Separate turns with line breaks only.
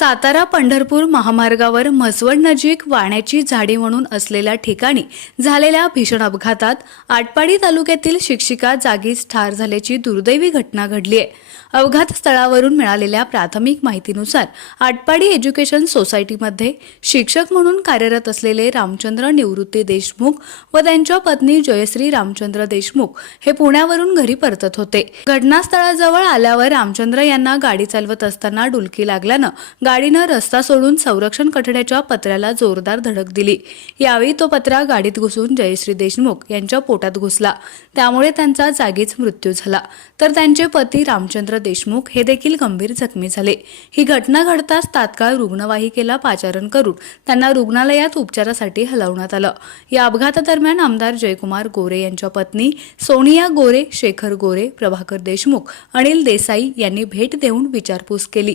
सातारा पंढरपूर महामार्गावर म्हसवड नजीक वाण्याची झाडी म्हणून असलेल्या ठिकाणी झालेल्या भीषण अपघातात आटपाडी तालुक्यातील शिक्षिका जागीच ठार झाल्याची दुर्दैवी घटना घडली आहे. अपघात स्थळावरून मिळालेल्या प्राथमिक माहितीनुसार आटपाडी एज्युकेशन सोसायटीमध्ये शिक्षक म्हणून कार्यरत असलेले रामचंद्र निवृत्ती देशमुख व त्यांच्या पत्नी जयश्री रामचंद्र देशमुख हे पुण्यावरून घरी परतत होते. घटनास्थळाजवळ आल्यावर रामचंद्र यांना गाडी चालवत असताना डुलकी लागल्यानं गाडीनं रस्ता सोडून संरक्षण कठड्याच्या पत्र्याला जोरदार धडक दिली. यावेळी तो पत्रा गाडीत घुसून जयश्री देशमुख यांच्या पोटात घुसला. त्यामुळे त्यांचा जागीच मृत्यू झाला. तर त्यांचे पती रामचंद्र देशमुख हे देखील गंभीर जखमी झाले. ही घटना घडताच तात्काळ रुग्णवाहिकेला पाचारण करून त्यांना रुग्णालयात उपचारासाठी हलवण्यात आलं. या अपघातादरम्यान आमदार जयकुमार गोरे यांच्या पत्नी सोनिया गोरे शेखर गोरे प्रभाकर देशमुख अनिल देसाई यांनी भेट देऊन विचारपूस केली.